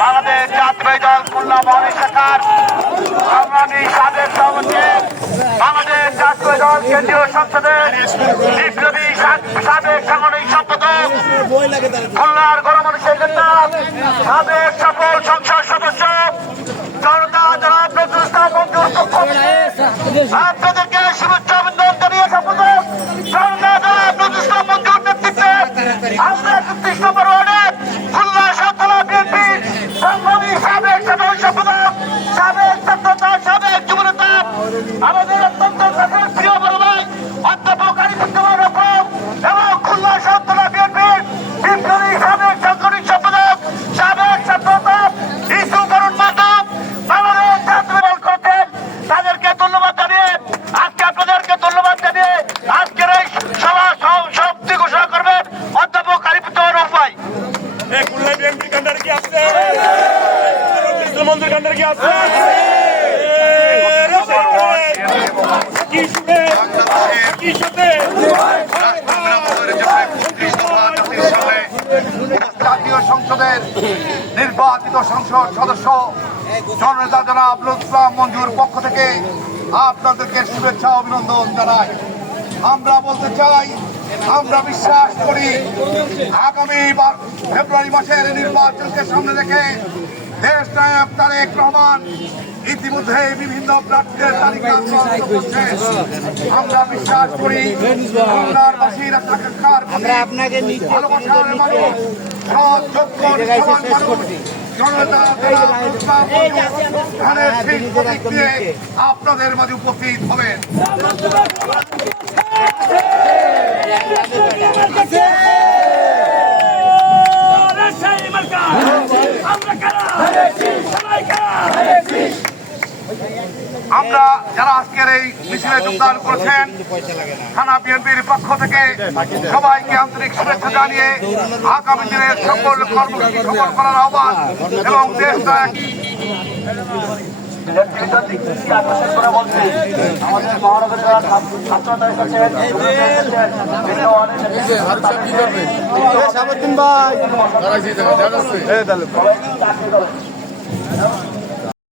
বাংলাদেশ জাতীয় দল খুলনা মহানগর শাখার সংগ্রামী সাবেক সভাপতি, বাংলাদেশ জাতীয় দল কেন্দ্রীয় সংসদের বিপ্লবী সাবেক সাংগঠনিক সম্পাদক, খুলনার গণমানুষের নেতা, সাবেক সফল সংসদ সদস্য জনতা জনাব নজরুল ইসলাম মঞ্জুর পক্ষ থেকে আপনাদেরকে শুভেচ্ছা অভিনন্দন জানিয়ে সম্পাদক জনতা জনাব নজরুল ইসলাম মঞ্জুর নেতৃত্বে আমরা ৩১ নম্বর ওয়ার্ডের খুলনা সাততলা বিএনপির সংগ্রামী সাবেক সাধারণ সম্পাদক, সাবেক ছাত্রতা, সাবেক যুবনেতা, আমাদের অত্যন্ত প্রিয় বড় ভাই অধ্যাপক আরিফুজ্জামান রকম এবং খুলনা সাততলা বিএনপির বিপ্লবী সাবেক সাংগঠনিক সম্পাদক, সাবেক ছাত্রতা ইসু করুণ মাধব বাংলাদেশ জাতীয় দল করতেন। তাদেরকে ধন্যবাদ জানিয়ে আজকে আপনাদেরকে ধন্যবাদ জানিয়ে আজকের এই সভা সমাপ্তি ঘোষণা করবেন অধ্যাপক আরিফুজ্জামান রকম ভাই। খুলনা বিএনপি কান্ডার কি আছে? মন্দির কান্ডার কি আছে? জাতীয় সংসদের নির্বাচিত সংসদ সদস্য জননেতা জনাব নজরুল ইসলাম মঞ্জুর পক্ষ থেকে আপনাদেরকে শুভেচ্ছা অভিনন্দন জানাই। আমরা বলতে চাই, আমরা বিশ্বাস করি আগামী ফেব্রুয়ারি মাসের নির্বাচনকে সামনে রেখে দেশ নায়ক তারেক রহমান ইতিমধ্যে বিভিন্ন প্রার্থীদের তালিকা চূড়ান্ত করছে। আমরা বিশ্বাস করি খুলনারবাসীর আকাঙ্ক্ষার ভালোবাসার মানুষ, সৎ, যোগ্য, নিষ্ঠাবান মানুষ জনতা জনাব নজরুল ইসলাম মঞ্জুর ধানের শীষ প্রতীক দিয়ে আপনাদের মাঝে উপস্থিত হবেন। আমরা যারা আজকের এই মিছিলে যোগদান করেছেন থানা বিএনপির পক্ষ থেকে সবাইকে আন্তরিক শুভেচ্ছা জানিয়ে আগামী দিনের সকল কর্মসূচি সফল করার আহ্বান এবং দেশ আমাদের মহানগর জেলার ছাত্রদের কাছে